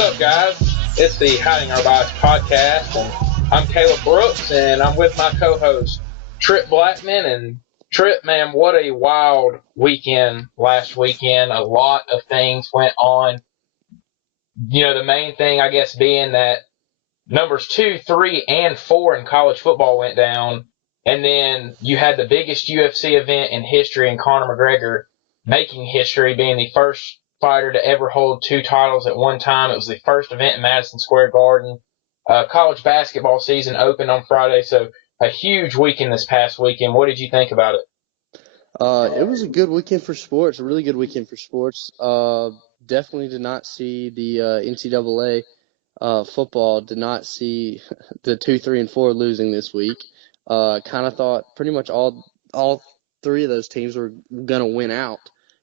What's up, guys? It's the Hiding Our Bias podcast, and I'm Caleb Brooks, and I'm with my co-host, Tripp Blackmon. And Tripp, man, what a wild weekend last weekend. A lot of things went on. The main thing, I guess, being that numbers 2, 3, and 4 in college football went down, and then you had the biggest UFC event in history in Conor McGregor making history, being the first fighter to ever hold 2 titles at one time. It was the first event in Madison Square Garden. College basketball season opened on Friday, so a huge weekend this past weekend. What did you think about it? It was a good weekend for sports, a really good weekend for sports. Definitely did not see the NCAA football, did not see the 2, 3, and 4 losing this week. Kind of thought pretty much all 3 of those teams were going to win out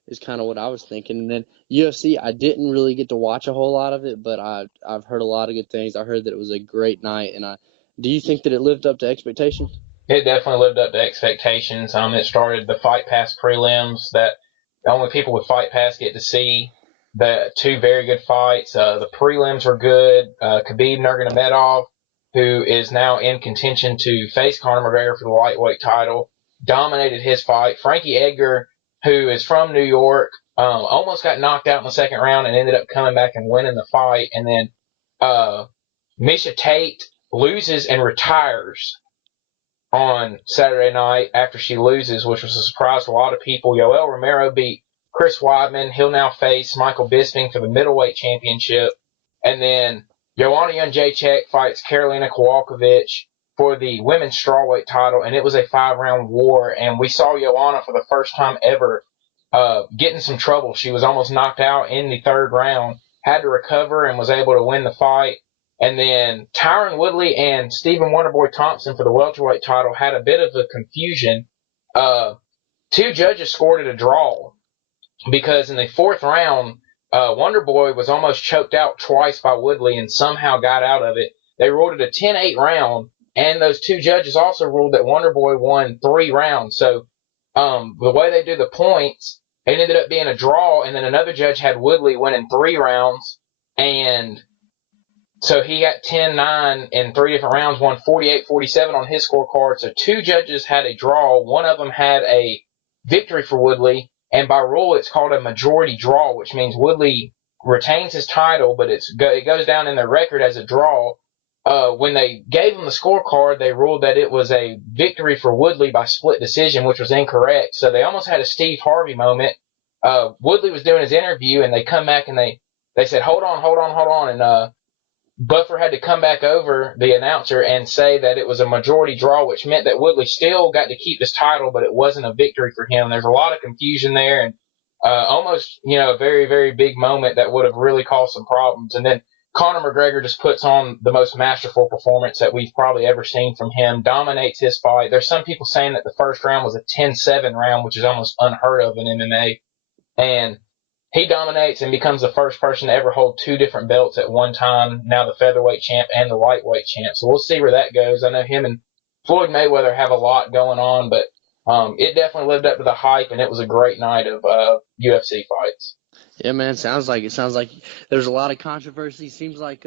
is kind of what I was thinking. And then UFC, I didn't really get to watch a whole lot of it, but I've heard a lot of good things. I heard that it was a great night. And do you think that it lived up to expectations? It definitely lived up to expectations. It started the Fight Pass prelims that only people with Fight Pass get to see. The 2 very good fights. The prelims were good. Khabib Nurmagomedov, who is now in contention to face Conor McGregor for the lightweight title, dominated his fight. Frankie Edgar, who is from New York, almost got knocked out in the second round and ended up coming back and winning the fight. And then Misha Tate loses and retires on Saturday night after she loses, which was a surprise to a lot of people. Yoel Romero beat Chris Weidman. He'll now face Michael Bisping for the middleweight championship. And then Joanna Jędrzejczyk fights Karolina Kowalkiewicz for the women's strawweight title, and it was a 5-round war. And we saw Joanna for the first time ever get in some trouble. She was almost knocked out in the 3rd round, had to recover, and was able to win the fight. And then Tyron Woodley and Stephen Wonderboy Thompson for the welterweight title had a bit of a confusion. 2 judges scored it a draw because in the 4th round, Wonderboy was almost choked out twice by Woodley and somehow got out of it. They ruled it a 10-8 round, and those 2 judges also ruled that Wonderboy won 3 rounds. So the way they do the points, it ended up being a draw, and then another judge had Woodley winning 3 rounds, and so he got 10-9 in 3 different rounds, won 48-47 on his scorecard. So 2 judges had a draw. One of them had a victory for Woodley, and by rule it's called a majority draw, which means Woodley retains his title, but it goes down in their record as a draw. When they gave him the scorecard, they ruled that it was a victory for Woodley by split decision, which was incorrect. So they almost had a Steve Harvey moment. Woodley was doing his interview, and they come back and they said, hold on. And Buffer had to come back over, the announcer, and say that it was a majority draw, which meant that Woodley still got to keep his title, but it wasn't a victory for him. There's a lot of confusion there, and almost, a very, very big moment that would have really caused some problems. And then Conor McGregor just puts on the most masterful performance that we've probably ever seen from him, dominates his fight. There's some people saying that the first round was a 10-7 round, which is almost unheard of in MMA. And he dominates and becomes the first person to ever hold 2 different belts at one time, now the featherweight champ and the lightweight champ. So we'll see where that goes. I know him and Floyd Mayweather have a lot going on, but it definitely lived up to the hype, and it was a great night of UFC fights. Yeah, man, it sounds like there's a lot of controversy. Seems like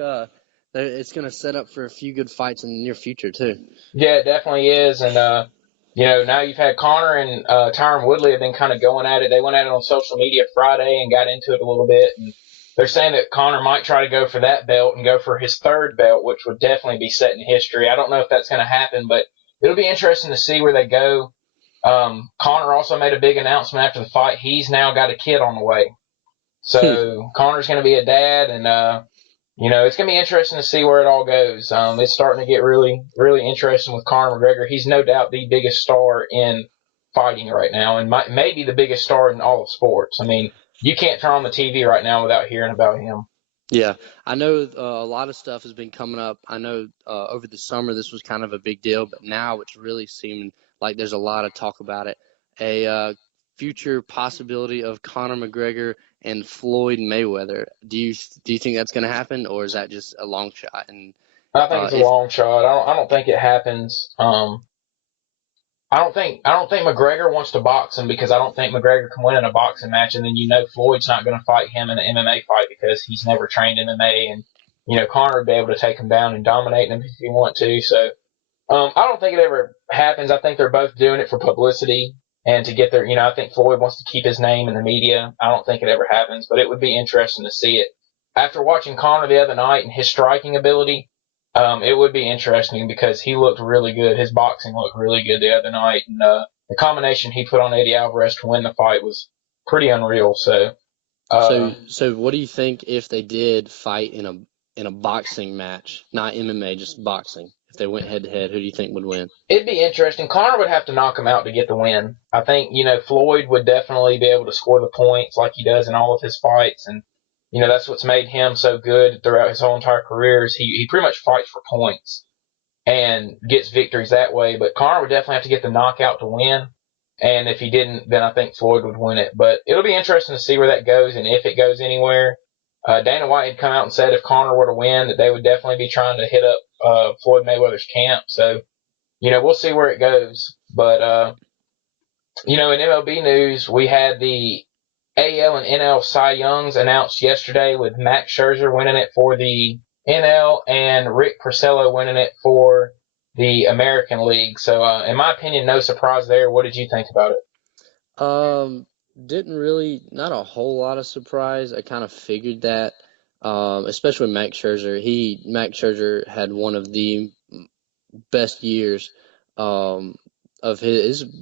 it's going to set up for a few good fights in the near future, too. Yeah, it definitely is. And now you've had Conor and Tyron Woodley have been kind of going at it. They went at it on social media Friday and got into it a little bit. And they're saying that Conor might try to go for that belt and go for his 3rd belt, which would definitely be set in history. I don't know if that's going to happen, but it'll be interesting to see where they go. Conor also made a big announcement after the fight. He's now got a kid on the way. So Conor's going to be a dad, and it's going to be interesting to see where it all goes. It's starting to get really, really interesting with Conor McGregor. He's no doubt the biggest star in fighting right now, and maybe the biggest star in all of sports. I mean, you can't turn on the TV right now without hearing about him. Yeah, I know a lot of stuff has been coming up. I know over the summer this was kind of a big deal, but now it's really seeming like there's a lot of talk about it. A future possibility of Conor McGregor and Floyd Mayweather. Do you think that's going to happen, or is that just a long shot? And I think it's a long shot. I don't think it happens. I don't think McGregor wants to box him because I don't think McGregor can win in a boxing match, and then Floyd's not going to fight him in an MMA fight because he's never trained MMA, and Conor would be able to take him down and dominate him if he want to. So I don't think it ever happens. I think they're both doing it for publicity and to get their. I think Floyd wants to keep his name in the media. I don't think it ever happens, but it would be interesting to see it. After watching Conor the other night and his striking ability, it would be interesting because he looked really good. His boxing looked really good the other night, and the combination he put on Eddie Alvarez to win the fight was pretty unreal. So, So what do you think if they did fight in a boxing match, not MMA, just boxing? If they went head to head, who do you think would win? it'd be interesting. Conor would have to knock him out to get the win. I think Floyd would definitely be able to score the points like he does in all of his fights, and that's what's made him so good throughout his whole entire career. Is he pretty much fights for points and gets victories that way. But Conor would definitely have to get the knockout to win. And if he didn't, then I think Floyd would win it. But it'll be interesting to see where that goes and if it goes anywhere. Dana White had come out and said if Conor were to win, that they would definitely be trying to hit up Floyd Mayweather's camp. So, we'll see where it goes. But, in MLB news, we had the AL and NL Cy Youngs announced yesterday with Max Scherzer winning it for the NL and Rick Porcello winning it for the American League. So, in my opinion, no surprise there. What did you think about it? Didn't really, not a whole lot of surprise. I kind of figured that, especially with Max Scherzer. Max Scherzer had one of the best years of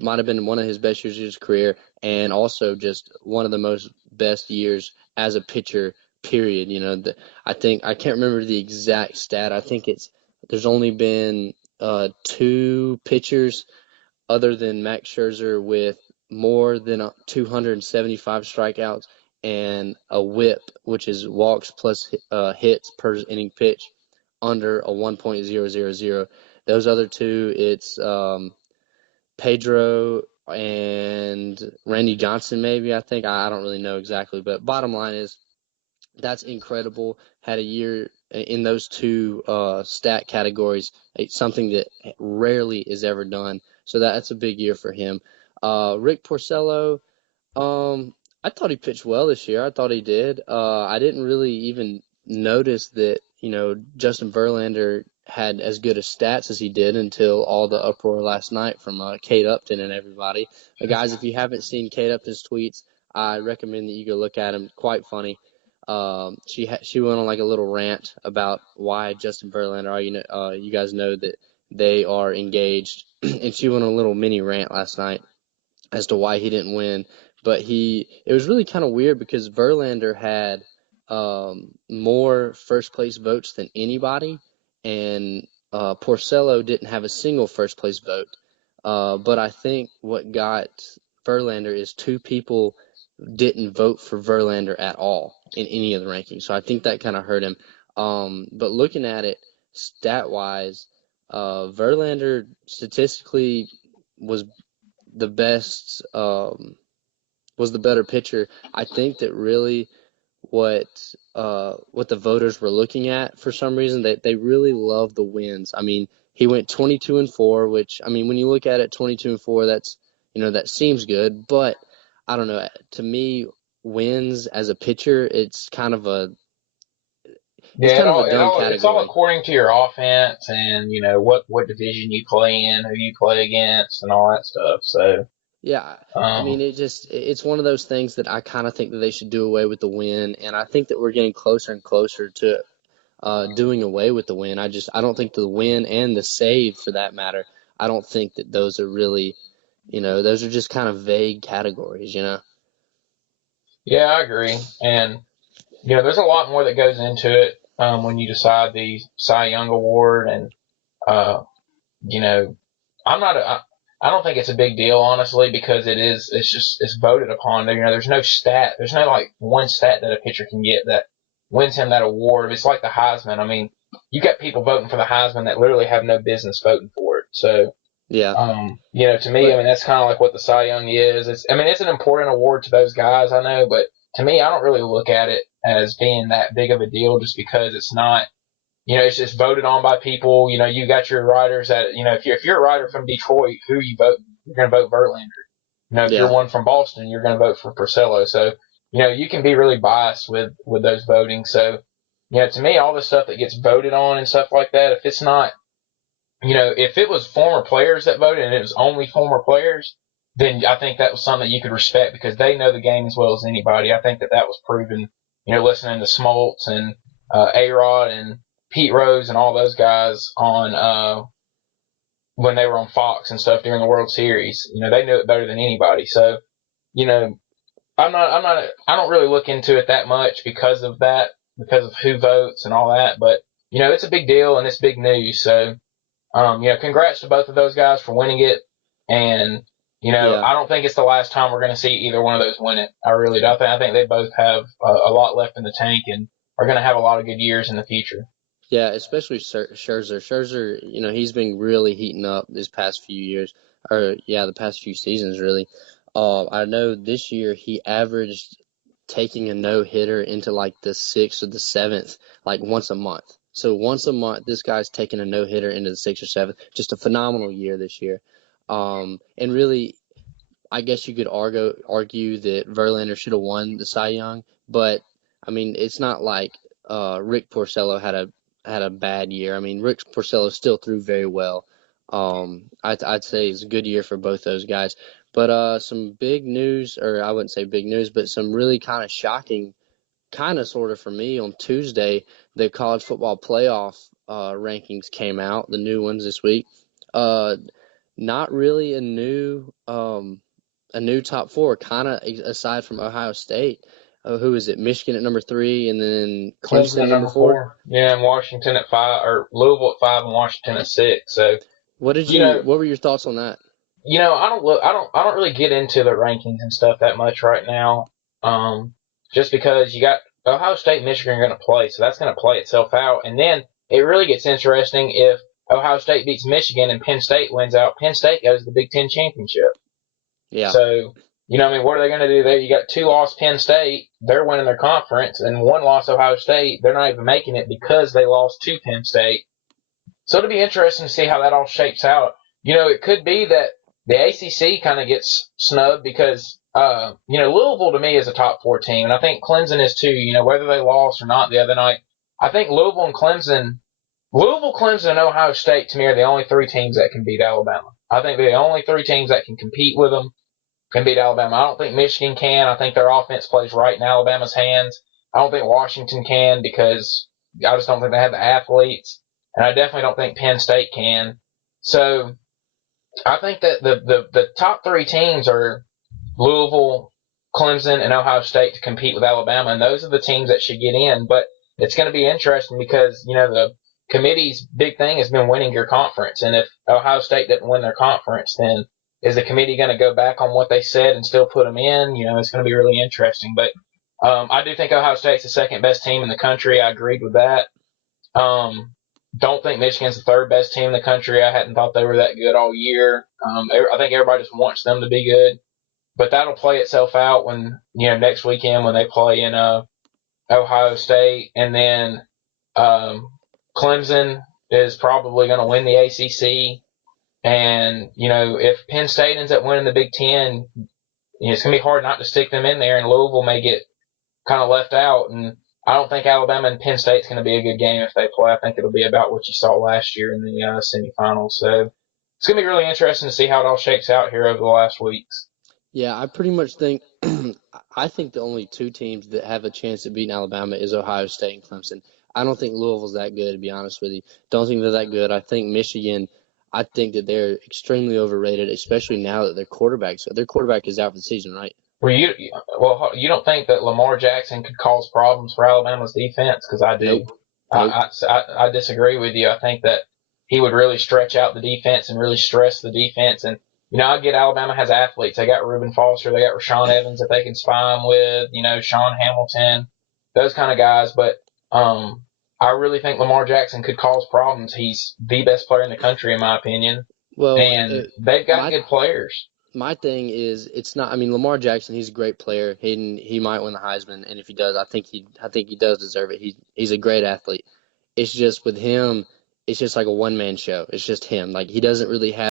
might have been one of his best years of his career, and also just one of the most best years as a pitcher, period. I can't remember the exact stat. I think there's only been two pitchers other than Max Scherzer with more than 275 strikeouts and a WHIP, which is walks plus hits per inning pitch, under a 1.000. Those other two, it's Pedro and Randy Johnson, maybe, I think. I don't really know exactly, but bottom line is that's incredible. Had a year in those two stat categories, something that rarely is ever done. So that's a big year for him. Rick Porcello, I thought he pitched well this year. I thought he did. I didn't really even notice that, Justin Verlander had as good a stats as he did until all the uproar last night from Kate Upton and everybody. Guys, if you haven't seen Kate Upton's tweets, I recommend that you go look at them. Quite funny. She went on like a little rant about why Justin Verlander. You guys know that they are engaged, and she went on a little mini rant last night as to why he didn't win. But it was really kind of weird because Verlander had more first place votes than anybody, and Porcello didn't have a single first place vote. But I think what got Verlander is two people didn't vote for Verlander at all in any of the rankings. So I think that kind of hurt him. But looking at it stat-wise, Verlander statistically was the best, was the better pitcher. I think that really what the voters were looking at for some reason, they really love the wins. I mean, he went 22-4, which, I mean, when you look at it, 22-4, that seems good, but I don't know. To me, wins as a pitcher, it's kind of a dumb category. It's all according to your offense and what division you play in, who you play against, and all that stuff. So yeah, I mean, it's one of those things that I kind of think that they should do away with the win, and I think that we're getting closer and closer to doing away with the win. I don't think the win and the save, for that matter, I don't think that those are really, those are just kind of vague categories, Yeah, I agree. And there's a lot more that goes into it when you decide the Cy Young Award, and I'm not. I don't think it's a big deal, honestly, because it's voted upon. There's no stat. There's no like one stat that a pitcher can get that wins him that award. It's like the Heisman. I mean, you got people voting for the Heisman that literally have no business voting for it. So, yeah. To me, I mean, that's kind of like what the Cy Young is. It's an important award to those guys, I know, but to me, I don't really look at it as being that big of a deal just because it's not. It's just voted on by people. You got your writers that, if you're a writer from Detroit, who are you voting? you're going to vote Verlander. If you're Yeah. one from Boston, you're going to vote for Porcello. So, you can be really biased with those voting. So, to me, all the stuff that gets voted on and stuff like that, if it's not, if it was former players that voted and it was only former players, then I think that was something that you could respect because they know the game as well as anybody. I think that was proven, listening to Smoltz and A-Rod and Pete Rose and all those guys on when they were on Fox and stuff during the World Series. They knew it better than anybody. So, I don't really look into it that much because of that, because of who votes and all that. But, it's a big deal and it's big news. So, congrats to both of those guys for winning it. And, Yeah. I don't think it's the last time we're going to see either one of those win it. I really don't. I think they both have a lot left in the tank and are going to have a lot of good years in the future. Yeah, especially Scherzer. Scherzer, he's been really heating up this past few years, the past few seasons, really. I know this year he averaged taking a no-hitter into like the 6th or the 7th, like once a month. So once a month, this guy's taking a no-hitter into the 6th or 7th. Just a phenomenal year this year. And really, I guess you could argue that Verlander should have won the Cy Young, but I mean, it's not like Rick Porcello had a bad year. I mean, Rick Porcello still threw very well. I'd say it's a good year for both those guys. But some big news, or I wouldn't say big news, but some really kind of shocking, kind of sort of for me on Tuesday, the college football playoff rankings came out, the new ones this week. Not really a new top four, kind of aside from Ohio State. Who is it? Michigan at number 3, and then Clemson at number 4. 4. Yeah, and Washington at 5, or Louisville at 5, and Washington at 6. So, What were your thoughts on that? I don't really get into the rankings and stuff that much right now. Just because you got Ohio State and Michigan are going to play, so that's going to play itself out. And then it really gets interesting if Ohio State beats Michigan and Penn State wins out. Penn State goes to the Big Ten championship. Yeah. So, what are they going to do there? You got 2-loss Penn State, they're winning their conference, and 1-loss Ohio State, they're not even making it because they lost to Penn State. So it'll be interesting to see how that all shapes out. It could be that the ACC kind of gets snubbed because, Louisville to me is a top 4 team, and I think Clemson is too, whether they lost or not the other night. I think Louisville, Clemson, and Ohio State to me are the only 3 teams that can beat Alabama. I think they're the only 3 teams that can compete with them, can beat Alabama. I don't think Michigan can. I think their offense plays right in Alabama's hands. I don't think Washington can because I just don't think they have the athletes. And I definitely don't think Penn State can. So I think that the top 3 teams are Louisville, Clemson, and Ohio State to compete with Alabama. And those are the teams that should get in. But it's going to be interesting because, the committee's big thing has been winning your conference. And if Ohio State didn't win their conference, then is the committee going to go back on what they said and still put them in? It's going to be really interesting. But I do think Ohio State's the second best team in the country. I agreed with that. Don't think Michigan's the 3rd best team in the country. I hadn't thought they were that good all year. I think everybody just wants them to be good. But that'll play itself out when, next weekend when they play in Ohio State. And then Clemson is probably going to win the ACC. And, if Penn State ends up winning the Big Ten, it's going to be hard not to stick them in there, and Louisville may get kind of left out. And I don't think Alabama and Penn State's going to be a good game if they play. I think it'll be about what you saw last year in the semifinals. So it's going to be really interesting to see how it all shakes out here over the last weeks. Yeah, I pretty much think I think the only 2 teams that have a chance of beating Alabama is Ohio State and Clemson. I don't think Louisville's that good, to be honest with you. Don't think they're that good. I think Michigan, I think that they're extremely overrated, especially now that their quarterback is out for the season, right? Well, you don't think that Lamar Jackson could cause problems for Alabama's defense? Because I do. Nope. I disagree with you. I think that he would really stretch out the defense and really stress the defense. And, I get Alabama has athletes. They got Reuben Foster. They got Rashawn Evans that they can spy him with, Sean Hamilton, those kind of guys. But I really think Lamar Jackson could cause problems. He's the best player in the country, in my opinion. Well, and they've got good players. My thing is, it's not. I mean, Lamar Jackson, he's a great player. He might win the Heisman, and if he does, I think he does deserve it. He's a great athlete. It's just with him, it's just like a one-man show. It's just him. Like, he doesn't really have